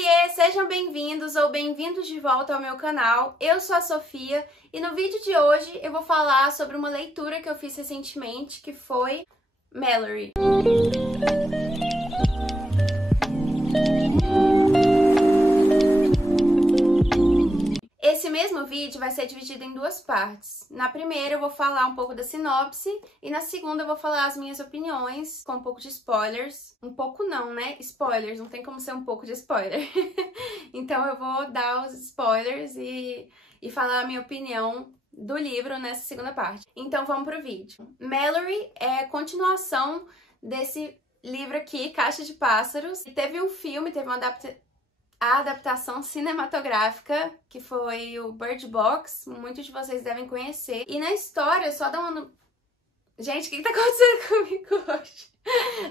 Oiê, sejam bem-vindos ou bem-vindos de volta ao meu canal. Eu sou a Sofia e no vídeo de hoje eu vou falar sobre uma leitura que eu fiz recentemente, que foi Mallory. Esse mesmo vídeo vai ser dividido em duas partes. Na primeira eu vou falar um pouco da sinopse e na segunda eu vou falar as minhas opiniões com um pouco de spoilers. Um pouco não, né? Spoilers, não tem como ser um pouco de spoiler. Então eu vou dar os spoilers e falar a minha opinião do livro nessa segunda parte. Então vamos pro vídeo. Mallory é continuação desse livro aqui, Caixa de Pássaros. Teve um filme, teve a adaptação cinematográfica, que foi o Bird Box, muitos de vocês devem conhecer. E na história, só dá uma... Gente, o que tá acontecendo comigo hoje?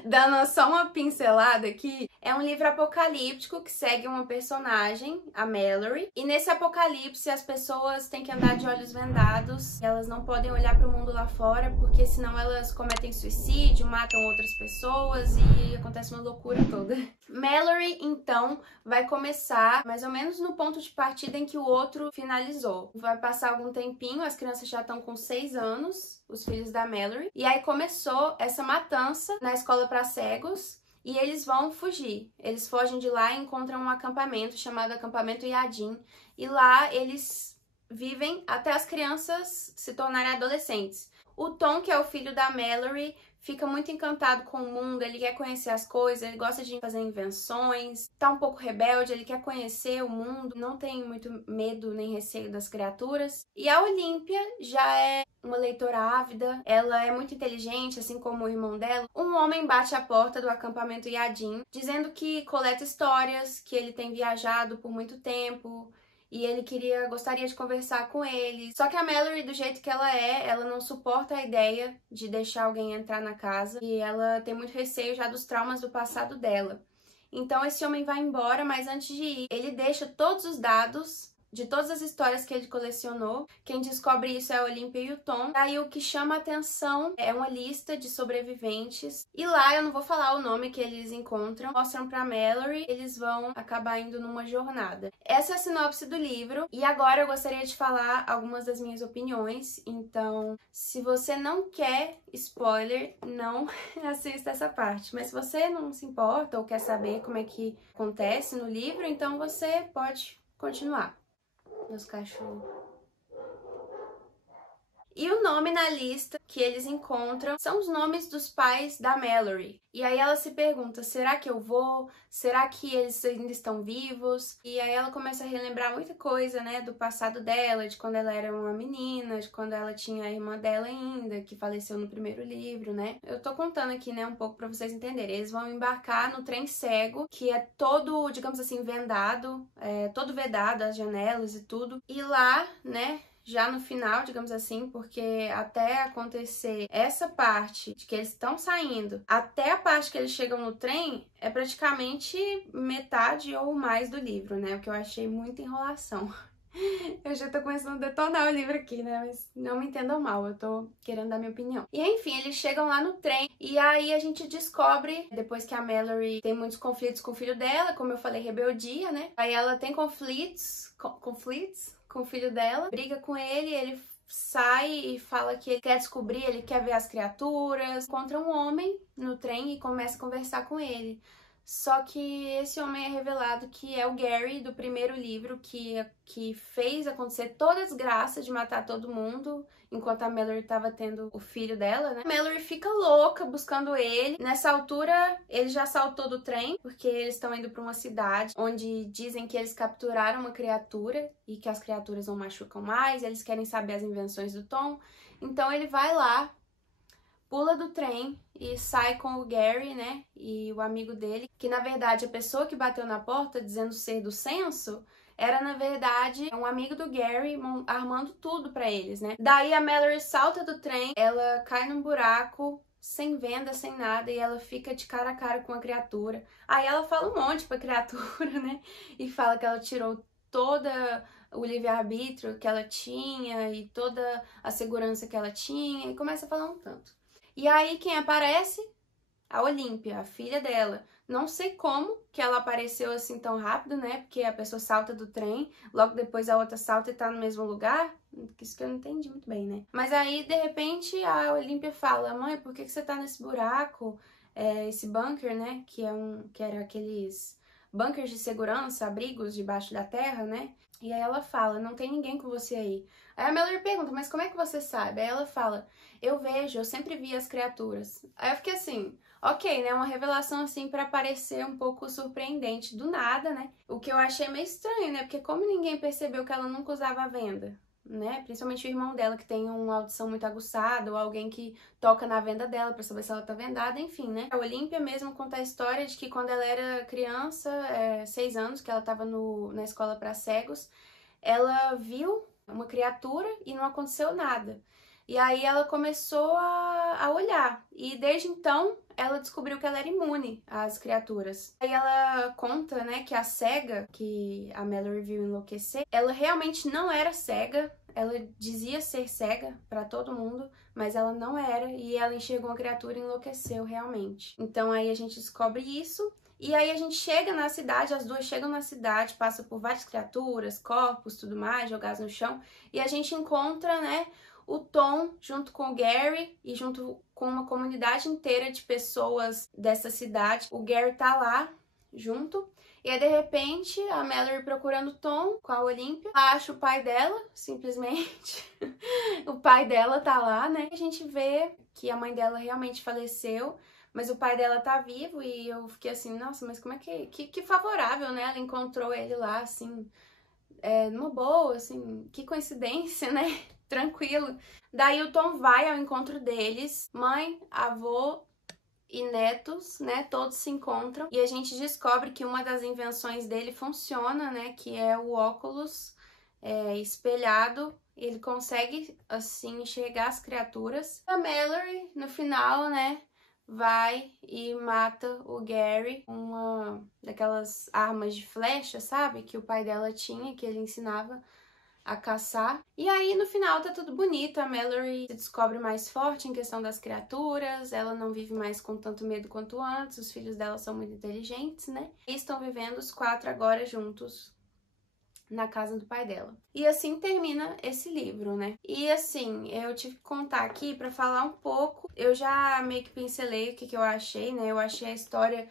Dando só uma pincelada aqui, é um livro apocalíptico que segue uma personagem, a Mallory, e nesse apocalipse as pessoas têm que andar de olhos vendados, elas não podem olhar para o mundo lá fora, porque senão elas cometem suicídio, matam outras pessoas e acontece uma loucura toda. Mallory, então, vai começar mais ou menos no ponto de partida em que o outro finalizou. Vai passar algum tempinho, as crianças já estão com 6 anos, os filhos da Mallory, e aí começou essa matança na escola para cegos e eles vão fugir. Eles fogem de lá e encontram um acampamento chamado Acampamento Yadim e lá eles vivem até as crianças se tornarem adolescentes. O Tom, que é o filho da Mallory, fica muito encantado com o mundo, ele quer conhecer as coisas, ele gosta de fazer invenções, tá um pouco rebelde, ele quer conhecer o mundo, não tem muito medo nem receio das criaturas. E a Olímpia já é uma leitora ávida, ela é muito inteligente, assim como o irmão dela. Um homem bate à porta do acampamento Yadim, dizendo que coleta histórias, que ele tem viajado por muito tempo, e ele gostaria de conversar com ele. Só que a Mallory, do jeito que ela não suporta a ideia de deixar alguém entrar na casa. E ela tem muito receio já dos traumas do passado dela. Então esse homem vai embora, mas antes de ir, ele deixa todos os dados de todas as histórias que ele colecionou. Quem descobre isso é a Olímpia e o Tom. Aí o que chama a atenção é uma lista de sobreviventes. E lá, eu não vou falar o nome que eles encontram, mostram pra Mallory, eles vão acabar indo numa jornada. Essa é a sinopse do livro. E agora eu gostaria de falar algumas das minhas opiniões. Então, se você não quer spoiler, não assista essa parte. Mas se você não se importa ou quer saber como é que acontece no livro, então você pode continuar. Meus cachorros. E o nome na lista que eles encontram são os nomes dos pais da Mallory. E aí ela se pergunta, será que eu vou? Será que eles ainda estão vivos? E aí ela começa a relembrar muita coisa, né, do passado dela, de quando ela era uma menina, de quando ela tinha a irmã dela ainda, que faleceu no primeiro livro, né? Eu tô contando aqui, né, um pouco pra vocês entenderem. Eles vão embarcar no trem cego, que é todo, digamos assim, vendado, todo vedado, as janelas e tudo. E lá, né, já no final, digamos assim, porque até acontecer essa parte de que eles estão saindo, até a parte que eles chegam no trem, é praticamente metade ou mais do livro, né? O que eu achei muita enrolação. Eu já tô começando a detonar o livro aqui, né? Mas não me entendam mal, eu tô querendo dar minha opinião. E enfim, eles chegam lá no trem e aí a gente descobre, depois que a Mallory tem muitos conflitos com o filho dela, como eu falei, rebeldia, né? Aí ela tem conflitos com o filho dela, briga com ele sai e fala que ele quer descobrir, ele quer ver as criaturas, encontra um homem no trem e começa a conversar com ele. Só que esse homem é revelado que é o Gary do primeiro livro, que fez acontecer toda a desgraça de matar todo mundo, enquanto a Mallory estava tendo o filho dela, né? A Mallory fica louca buscando ele. Nessa altura, ele já saltou do trem, porque eles estão indo para uma cidade onde dizem que eles capturaram uma criatura e que as criaturas não machucam mais, eles querem saber as invenções do Tom. Então ele vai lá, pula do trem e sai com o Gary, né, e o amigo dele, que na verdade a pessoa que bateu na porta dizendo ser do censo era na verdade um amigo do Gary armando tudo pra eles, né. Daí a Mallory salta do trem, ela cai num buraco sem venda, sem nada, e ela fica de cara a cara com a criatura. Aí ela fala um monte pra criatura, né, e fala que ela tirou toda o livre-arbítrio que ela tinha e toda a segurança que ela tinha, e começa a falar um tanto. E aí quem aparece? A Olímpia, a filha dela, Não sei como que ela apareceu assim tão rápido, né? Porque a pessoa salta do trem, logo depois a outra salta e tá no mesmo lugar. Isso que eu não entendi muito bem, né? Mas aí, de repente, a Olímpia fala: mãe, por que você tá nesse buraco? Esse bunker, né? Que era aqueles bunkers de segurança, abrigos debaixo da terra, né? E aí ela fala: não tem ninguém com você aí. Aí a Mallory pergunta: mas como é que você sabe? Aí ela fala: eu vejo, eu sempre vi as criaturas. Aí eu fiquei assim... Ok, né? Uma revelação assim pra parecer um pouco surpreendente do nada, né? O que eu achei meio estranho, né? Porque como ninguém percebeu que ela nunca usava a venda, né? Principalmente o irmão dela que tem uma audição muito aguçada, ou alguém que toca na venda dela pra saber se ela tá vendada, enfim, né? A Olímpia mesmo conta a história de que quando ela era criança, 6 anos, que ela tava na escola pra cegos, ela viu uma criatura e não aconteceu nada. E aí ela começou a olhar, e desde então ela descobriu que ela era imune às criaturas. Aí ela conta, né, que a cega, que a Mallory viu enlouquecer, ela realmente não era cega, ela dizia ser cega pra todo mundo, mas ela não era, e ela enxergou uma criatura e enlouqueceu realmente. Então aí a gente descobre isso, e aí a gente chega na cidade, as duas chegam na cidade, passa por várias criaturas, corpos, tudo mais, jogados no chão, e a gente encontra, né, o Tom, junto com o Gary e junto com uma comunidade inteira de pessoas dessa cidade. O Gary tá lá, junto. E aí, de repente, a Mallory procurando o Tom com a Olímpia, acha o pai dela, simplesmente. O pai dela tá lá, né? A gente vê que a mãe dela realmente faleceu, mas o pai dela tá vivo. E eu fiquei assim, nossa, mas como é que favorável, né? Ela encontrou ele lá, assim, numa boa, assim, que coincidência, né? Tranquilo. Daí o Tom vai ao encontro deles, mãe, avô e netos, né, todos se encontram, e a gente descobre que uma das invenções dele funciona, né, que é o óculos espelhado, ele consegue, assim, enxergar as criaturas. A Mallory, no final, né, vai e mata o Gary com uma daquelas armas de flecha, sabe, que o pai dela tinha, que ele ensinava a caçar. E aí, no final, tá tudo bonito. A Mallory se descobre mais forte em questão das criaturas. Ela não vive mais com tanto medo quanto antes. Os filhos dela são muito inteligentes, né? E estão vivendo os 4 agora juntos na casa do pai dela. E assim termina esse livro, né? E assim, eu tive que contar aqui pra falar um pouco. Eu já meio que pincelei o que eu achei, né? Eu achei a história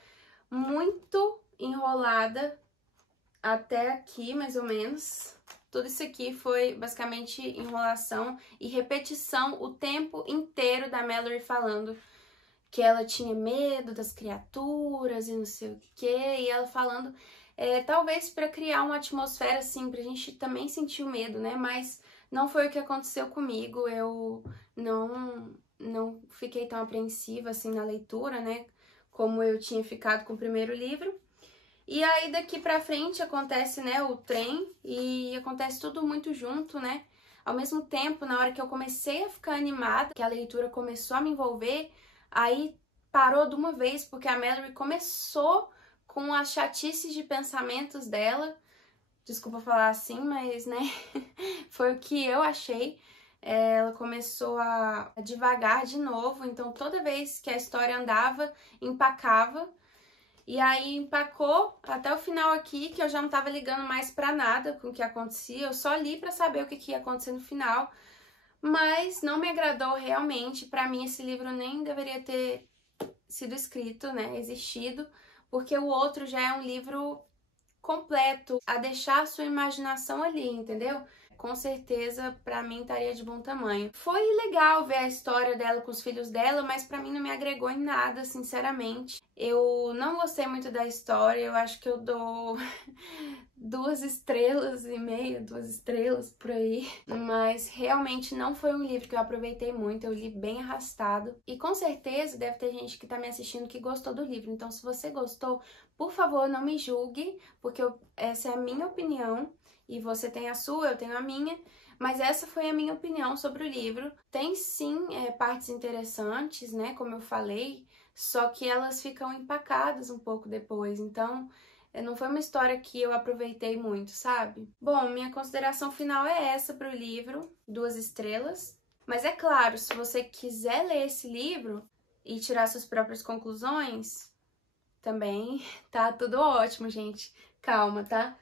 muito enrolada até aqui, mais ou menos. Tudo isso aqui foi basicamente enrolação e repetição o tempo inteiro da Mallory falando que ela tinha medo das criaturas e não sei o que, e ela falando, talvez para criar uma atmosfera assim, pra gente também sentir o medo, né? Mas não foi o que aconteceu comigo, eu não fiquei tão apreensiva assim na leitura, né? Como eu tinha ficado com o primeiro livro. E aí daqui pra frente acontece, né, o trem e acontece tudo muito junto, né? Ao mesmo tempo, na hora que eu comecei a ficar animada, que a leitura começou a me envolver, aí parou de uma vez, porque a Mallory começou com as chatices de pensamentos dela. Desculpa falar assim, mas, né, foi o que eu achei. Ela começou a devagar de novo, então toda vez que a história andava, empacava. E aí empacou até o final aqui, que eu já não tava ligando mais pra nada com o que acontecia. Eu só li pra saber o que ia acontecer no final. Mas não me agradou realmente. Pra mim, esse livro nem deveria ter sido escrito, né? Existido. Porque o outro já é um livro completo, a deixar a sua imaginação ali, entendeu? Com certeza, pra mim, estaria de bom tamanho. Foi legal ver a história dela com os filhos dela, mas pra mim não me agregou em nada, sinceramente. Eu não gostei muito da história, eu acho que eu dou 2,5 estrelas, 2 estrelas por aí. Mas realmente não foi um livro que eu aproveitei muito, eu li bem arrastado. E com certeza deve ter gente que tá me assistindo que gostou do livro. Então, se você gostou, por favor, não me julgue, porque essa é a minha opinião. E você tem a sua, eu tenho a minha, mas essa foi a minha opinião sobre o livro. Tem sim partes interessantes, né, como eu falei, só que elas ficam empacadas um pouco depois, então não foi uma história que eu aproveitei muito, sabe? Bom, minha consideração final é essa para o livro, 2 estrelas. Mas é claro, se você quiser ler esse livro e tirar suas próprias conclusões, também tá tudo ótimo, gente. Calma, tá?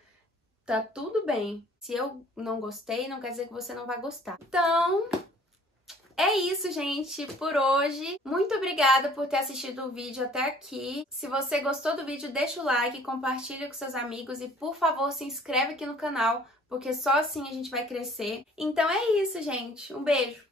Tá tudo bem. Se eu não gostei, não quer dizer que você não vai gostar. Então, é isso, gente, por hoje. Muito obrigada por ter assistido o vídeo até aqui. Se você gostou do vídeo, deixa o like, compartilha com seus amigos e, por favor, se inscreve aqui no canal, porque só assim a gente vai crescer. Então é isso, gente. Um beijo!